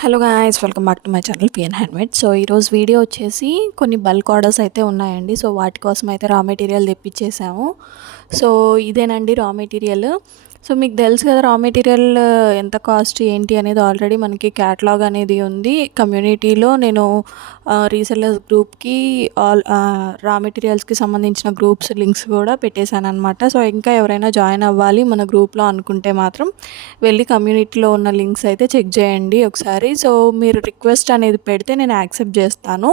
Hello guys, welcome back to my channel PN handmade. So ఈరోజు video వచ్చేసి కొన్ని bulk orders అయితే ఉన్నాయండి. సో వాటి కోసం అయితే రా మెటీరియల్ తెప్పించేసాము. సో ఇదేనండి రా మెటీరియల్. సో మీకు తెలుసు కదా రా మెటీరియల్ ఎంత కాస్ట్ ఏంటి అనేది ఆల్రెడీ మనకి క్యాటలాగ్ అనేది ఉంది. కమ్యూనిటీలో నేను రీసెల్లర్స్ గ్రూప్కి రా మెటీరియల్స్కి సంబంధించిన గ్రూప్స్ లింక్స్ కూడా పెట్టేశాను అనమాట. సో ఇంకా ఎవరైనా జాయిన్ అవ్వాలి మన గ్రూప్లో అనుకుంటే మాత్రం వెళ్ళి కమ్యూనిటీలో ఉన్న లింక్స్ అయితే చెక్ చేయండి ఒకసారి. సో మీరు రిక్వెస్ట్ అనేది పెడితే నేను యాక్సెప్ట్ చేస్తాను.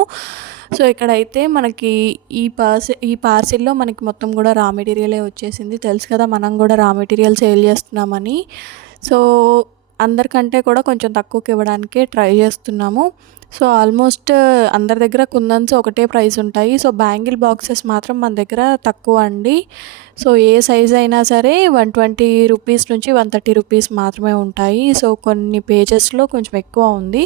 సో ఇక్కడైతే మనకి ఈ పార్సిల్లో మనకి మొత్తం కూడా రా మెటీరియలే వచ్చేసింది. తెలుసు కదా మనం కూడా రా మెటీరియల్ సేల్ చేస్తున్నామని. సో అందరికంటే కూడా కొంచెం తక్కువకి ఇవ్వడానికే ట్రై చేస్తున్నాము. సో ఆల్మోస్ట్ అందరి దగ్గర కుందన్స్ ఒకటే ప్రైస్ ఉంటాయి. సో బ్యాంగిల్ బాక్సెస్ మాత్రం మన దగ్గర తక్కువ అండి. సో ఏ సైజ్ అయినా సరే 120 రూపీస్ నుంచి 130 రూపీస్ మాత్రమే ఉంటాయి. సో కొన్ని పేజెస్లో కొంచెం ఎక్కువ ఉంది.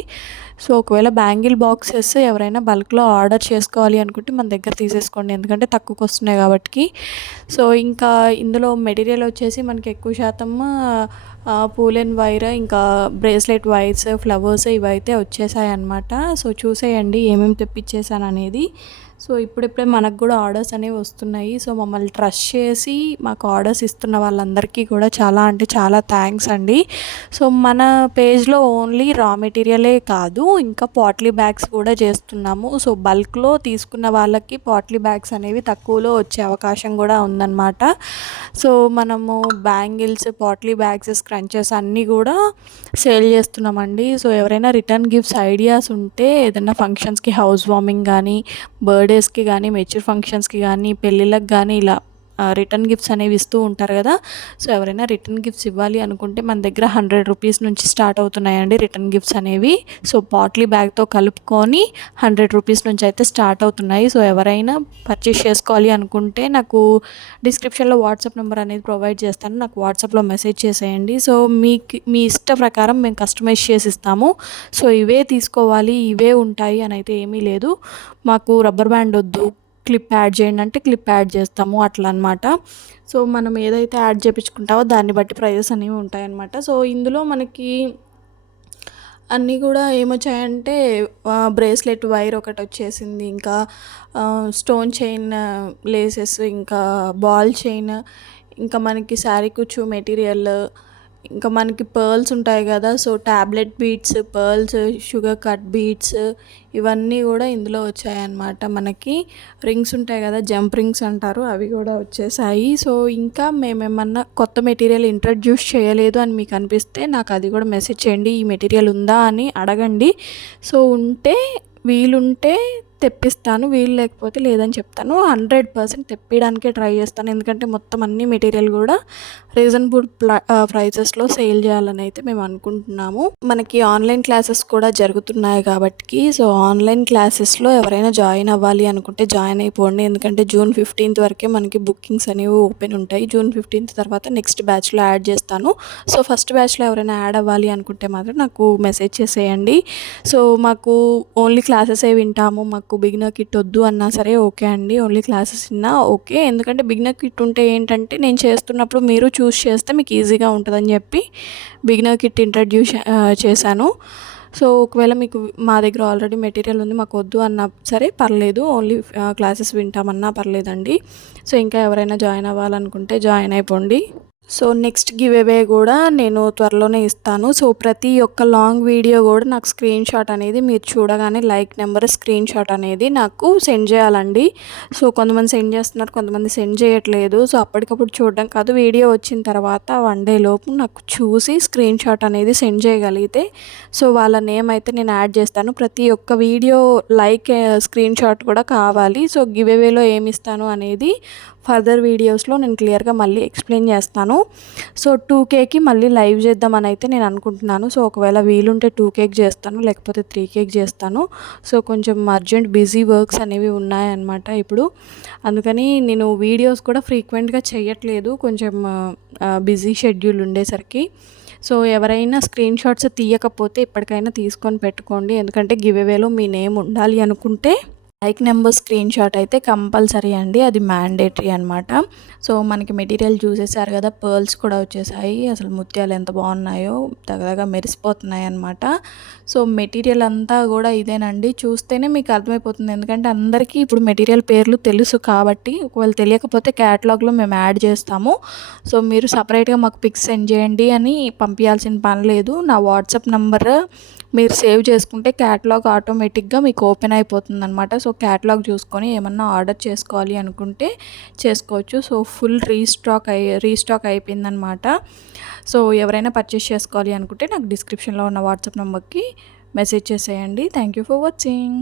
సో ఒకవేళ బ్యాంగిల్ బాక్సెస్ ఎవరైనా బల్క్లో ఆర్డర్ చేసుకోవాలి అనుకుంటే మన దగ్గర తీసేసుకోండి, ఎందుకంటే తక్కువకి వస్తున్నాయి కాబట్టి. సో ఇంకా ఇందులో మెటీరియల్ వచ్చేసి మనకి ఎక్కువ శాతం పూల్ అండ్ వైర్, ఇంకా బ్రేస్లెట్ వైర్స్, ఫ్లవర్స్ ఇవైతే వచ్చేసాయి అన్నమాట. సో చూసేయండి ఏమేమి తెప్పించేసాను అనేది. సో ఇప్పుడిప్పుడే మనకు కూడా ఆర్డర్స్ అనేవి వస్తున్నాయి. సో మమ్మల్ని ట్రస్ట్ చేసి మాకు ఆర్డర్స్ ఇస్తున్న వాళ్ళందరికీ కూడా చాలా అంటే చాలా థ్యాంక్స్ అండి. సో మన పేజ్లో ఓన్లీ రా మెటీరియలే కాదు, ఇంకా పాట్లీ బ్యాగ్స్ కూడా చేస్తున్నాము. సో బల్క్లో తీసుకున్న వాళ్ళకి పాట్లీ బ్యాగ్స్ అనేవి తక్కువలో వచ్చే అవకాశం కూడా ఉందన్నమాట. సో మనము బ్యాంగిల్స్, పాట్లీ బ్యాగ్స్, స్క్రంచెస్ అన్నీ కూడా సేల్ చేస్తున్నామండి. సో ఎవరైనా రిటర్న్ గిఫ్ట్స్ ఐడియాస్ ఉంటే, ఏదైనా ఫంక్షన్స్కి, హౌస్ వార్మింగ్ కానీ, బర్త్డేస్కి కానీ, మెచ్యూర్ ఫంక్షన్స్కి కానీ, పెళ్ళిళ్ళకి కానీ ఇలా రిటర్న్ గిఫ్ట్స్ అనేవి ఇస్తూ ఉంటారు కదా. సో ఎవరైనా రిటర్న్ గిఫ్ట్స్ ఇవ్వాలి అనుకుంటే మన దగ్గర 100 రూపీస్ నుంచి స్టార్ట్ అవుతున్నాయండి రిటర్న్ గిఫ్ట్స్ అనేవి. సో పాట్లీ బ్యాగ్తో కలుపుకొని 100 రూపీస్ నుంచి అయితే స్టార్ట్ అవుతున్నాయి. సో ఎవరైనా పర్చేస్ చేసుకోవాలి అనుకుంటే నాకు డిస్క్రిప్షన్లో వాట్సాప్ నెంబర్ అనేది ప్రొవైడ్ చేస్తాను, నాకు వాట్సాప్లో మెసేజ్ చేసేయండి. సో మీ ఇష్ట ప్రకారం మేము కస్టమైజ్ చేసి ఇస్తాము. సో ఇవే తీసుకోవాలి, ఇవే ఉంటాయి అని అయితే ఏమీ లేదు. మాకు రబ్బర్ బ్యాండ్ వద్దు, క్లిప్ యాడ్ చేయండి అంటే క్లిప్ యాడ్ చేస్తాము, అట్లా అనమాట. సో మనం ఏదైతే యాడ్ చేయించుకుంటామో దాన్ని బట్టి ప్రైజెస్ అనేవి ఉంటాయన్నమాట. సో ఇందులో మనకి అన్నీ కూడా ఏమొచ్చాయంటే బ్రేస్లెట్ వైర్ ఒకటి వచ్చేసింది, ఇంకా స్టోన్ చైన్ లేసెస్, ఇంకా బాల్ చైన్, ఇంకా మనకి శారీ కుచ్చు మెటీరియల్, ఇంకా మనకి పర్ల్స్ ఉంటాయి కదా. So tablet beads, pearls, sugar cut beads, ఇవన్నీ కూడా ఇందులో వచ్చాయన్నమాట. మనకి రింగ్స్ ఉంటాయి కదా, జంప్ రింగ్స్ అంటారు, అవి కూడా వచ్చేసాయి. సో ఇంకా మేమేమన్నా కొత్త మెటీరియల్ ఇంట్రడ్యూస్ చేయలేదు అని మీకు అనిపిస్తే నాకు అది కూడా మెసేజ్ చేయండి, ఈ మెటీరియల్ ఉందా అని అడగండి. సో ఉంటే, వీలుంటే తెప్పిస్తాను, వీలు లేకపోతే లేదని చెప్తాను. 100% తెప్పించడానికే ట్రై చేస్తాను, ఎందుకంటే మొత్తం అన్ని మెటీరియల్ కూడా రీజనబుల్ ప్రైసెస్లో సేల్ చేయాలని అయితే మేము అనుకుంటున్నాము. మనకి ఆన్లైన్ క్లాసెస్ కూడా జరుగుతున్నాయి కాబట్టి, సో ఆన్లైన్ క్లాసెస్లో ఎవరైనా జాయిన్ అవ్వాలి అనుకుంటే జాయిన్ అయిపోండి, ఎందుకంటే June 15th వరకే మనకి బుకింగ్స్ అనేవి ఓపెన్ ఉంటాయి. June 15th తర్వాత నెక్స్ట్ బ్యాచ్లో యాడ్ చేస్తాను. సో ఫస్ట్ బ్యాచ్లో ఎవరైనా యాడ్ అవ్వాలి అనుకుంటే మాత్రం నాకు మెసేజ్ చేసేయండి. సో మాకు ఓన్లీ క్లాసెసే వింటాము, మాకు బిగినర్ కిట్ వద్దు అన్నా సరే ఓకే అండి, ఓన్లీ క్లాసెస్ ఉన్నా ఓకే. ఎందుకంటే బిగినర్ కిట్ ఉంటే ఏంటంటే నేను చేస్తున్నప్పుడు మీరు చూస్ చేస్తే మీకు ఈజీగా ఉంటుందని చెప్పి బిగినర్ కిట్ ఇంట్రడ్యూస్ చేశాను. సో ఒకవేళ మీకు మా దగ్గర ఆల్రెడీ మెటీరియల్ ఉంది, మాకు వద్దు అన్నా సరే పర్లేదు, ఓన్లీ క్లాసెస్ వింటామన్నా పర్లేదండి. సో ఇంకా ఎవరైనా జాయిన్ అవ్వాలనుకుంటే జాయిన్ అయిపోండి. సో నెక్స్ట్ గివ్ అవే కూడా నేను త్వరలోనే ఇస్తాను. సో ప్రతి ఒక్క లాంగ్ వీడియో కూడా నాకు స్క్రీన్ షాట్ అనేది మీరు చూడగానే లైక్ నెంబర్, స్క్రీన్ షాట్ అనేది నాకు సెండ్ చేయాలండి. సో కొంతమంది సెండ్ చేస్తున్నారు, కొంతమంది సెండ్ చేయట్లేదు. సో అప్పటికప్పుడు చూడడం కాదు, వీడియో వచ్చిన తర్వాత 1 day లోపు నాకు చూసి స్క్రీన్ షాట్ అనేది సెండ్ చేయగలిగితే సో వాళ్ళ నేమ్ అయితే నేను యాడ్ చేస్తాను. ప్రతి ఒక్క వీడియో లైక్, స్క్రీన్ షాట్ కూడా కావాలి. సో గివ్ అవేలో ఏమి ఇస్తాను అనేది ఫర్దర్ వీడియోస్లో నేను క్లియర్గా మళ్ళీ ఎక్స్ప్లెయిన్ చేస్తాను. సో 2Kకి మళ్ళీ లైవ్ చేద్దామని అయితే నేను అనుకుంటున్నాను. సో ఒకవేళ వీలుంటే 2Kకి చేస్తాను, లేకపోతే 3Kకి చేస్తాను. సో కొంచెం అర్జెంట్ బిజీ వర్క్స్ అనేవి ఉన్నాయన్నమాట ఇప్పుడు, అందుకని నేను వీడియోస్ కూడా ఫ్రీక్వెంట్గా చేయట్లేదు, కొంచెం బిజీ షెడ్యూల్ ఉండేసరికి. సో ఎవరైనా స్క్రీన్ షాట్స్ తీయకపోతే ఇప్పటికైనా తీసుకొని పెట్టుకోండి, ఎందుకంటే గివ్ అవేలో మీ నేమ్ ఉండాలి అనుకుంటే బైక్ నెంబర్ స్క్రీన్ షాట్ అయితే కంపల్సరీ అండి, అది మ్యాండేటరీ అనమాట. సో మనకి మెటీరియల్ చూసేసారు కదా, పర్ల్స్ కూడా వచ్చేసాయి. అసలు ముత్యాలు ఎంత బాగున్నాయో, తగదగా మెరిసిపోతున్నాయి అనమాట. సో మెటీరియల్ అంతా కూడా ఇదేనండి, చూస్తేనే మీకు అర్థమైపోతుంది. ఎందుకంటే అందరికీ ఇప్పుడు మెటీరియల్ పేర్లు తెలుసు కాబట్టి, ఒకవేళ తెలియకపోతే క్యాటలాగ్లో మేము యాడ్ చేస్తాము. సో మీరు సపరేట్గా మాకు పిక్స్ సెండ్ చేయండి అని పంపించాల్సిన పని లేదు. నా వాట్సాప్ నంబర్ మీరు సేవ్ చేసుకుంటే క్యాటలాగ్ ఆటోమేటిక్గా మీకు ఓపెన్ అయిపోతుంది అనమాట. సో క్యాటలాగ్ చూసుకొని ఏమన్నా ఆర్డర్ చేసుకోవాలి అనుకుంటే చేసుకోవచ్చు. సో ఫుల్ రీస్టాక్ అయిపోయిందనమాట. సో ఎవరైనా పర్చేస్ చేసుకోవాలి అనుకుంటే నాకు డిస్క్రిప్షన్లో ఉన్న వాట్సాప్ నెంబర్కి మెసేజ్ చేసేయండి. Thank you for watching.